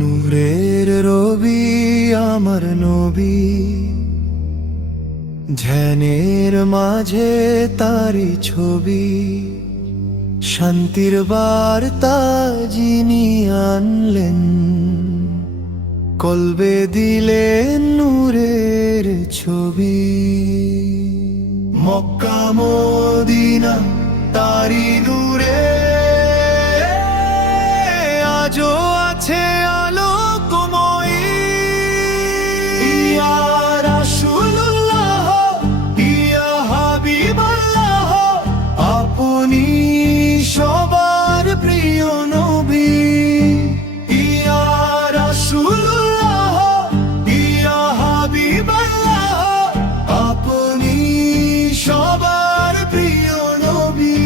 নূরের রবি আমার নবী, ধ্যানের মাঝে তারি ছবি, শান্তির বার্তা যিনি আনলেন, কলবে দিলেন নূরের ছবি। মক্কা মদিনা তারি নূরে আজও আছে আলোকময়ী। ইয়া রাসূলুল্লাহ, ইয়া হাবিবাল্লাহ, আপনি সবার প্রিয় নবী। ইয়া রাসূলুল্লাহ, ইয়া হাবিবাল্লাহ, আপনি সবার প্রিয় নবী।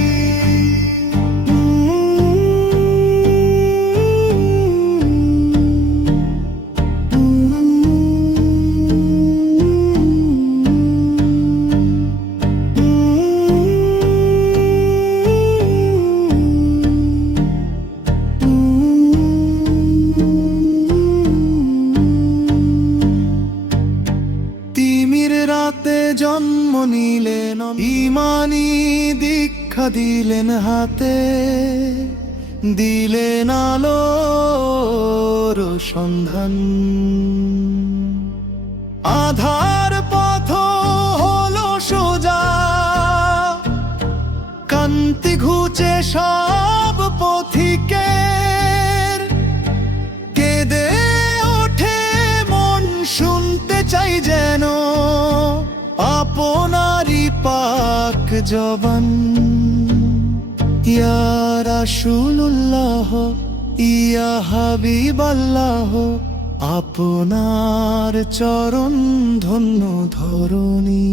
রাতে জন্ম নিলেন, ইমানি দীক্ষা দিলেন হাতে, দিলেন আলোর সন্ধান। আধার পথ হলো সোজা, কান্তি ঘুচে সব পথিকের। কেঁদে ওঠে মন, শুনতে চাই যেন আপনারি পাক জবান। ইয়া রাসূলুল্লাহ, ইয়া হাবিবাল্লাহ, আপনার চরণ ধন্য ধরণী।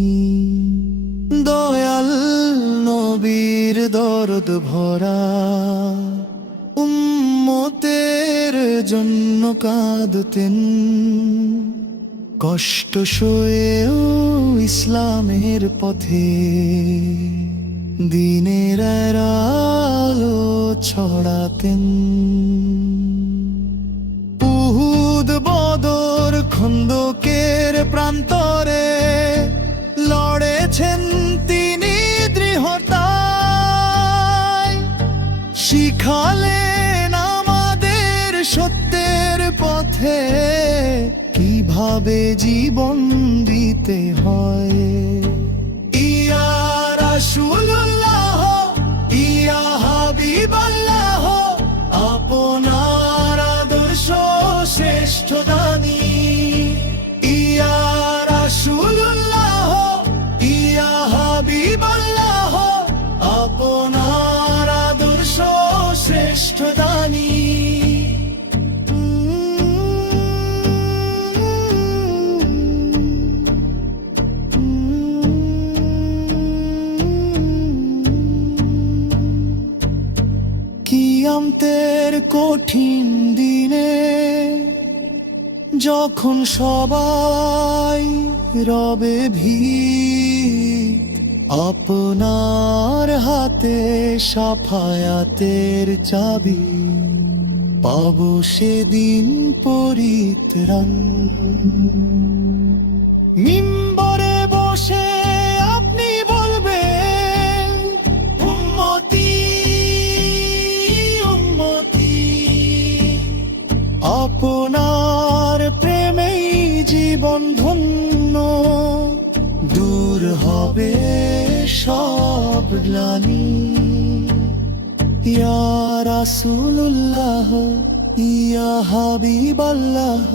দয়াল নবীর দরদ ভরা, উম্মতের জন্য কাঁদতেন। কষ্ট সয়েও ইসলামের পথে দিনের আলো ছড়াতেন। উহুদ, বদর, খন্দকের প্রান্তরে লড়েছেন তিনি দৃঢ়তায়। শিখালেন আমাদের সত্যের পথে কিভাবে জীবন দিতে হয়। ইয়া রাসূলুল্লাহ, ইয়া হাবিবাল্লাহ, আপনার আদর্শ শ্রেষ্ঠ দানী। ইয়া রাসূলুল্লাহ, ইয়া হাবিবাল্লাহ, আপনার আদর্শ শ্রেষ্ঠ দানী। কিয়ামতের কঠিন দিনে যখন সবাই রবে ভীত, আপনার হাতে সাফায়াতের চাবি, পাবো সেদিন পরিত্রাণ। মিম্বরে বসে আপনি বলবেন, উম্মতি উম্মতি, আপনার প্রেমেই জীবন ধন্য। দূর হবে সব গ্লানি। ইয়া রাসূলুল্লাহ, ইয়া হাবিবাল্লাহ,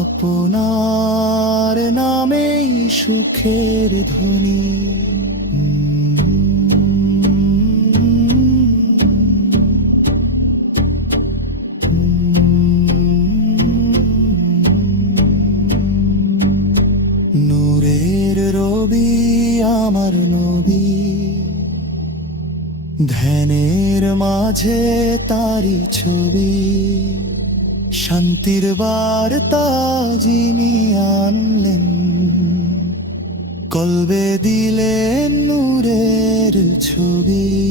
আপনার নামেই সুখের ধ্বনি। নূরের রবি আমার নবী, ধ্যানের মাঝে তারি ছবি, শান্তির বার্তা যিনি আনলেন, কলবে দিলে নূরের ছবি।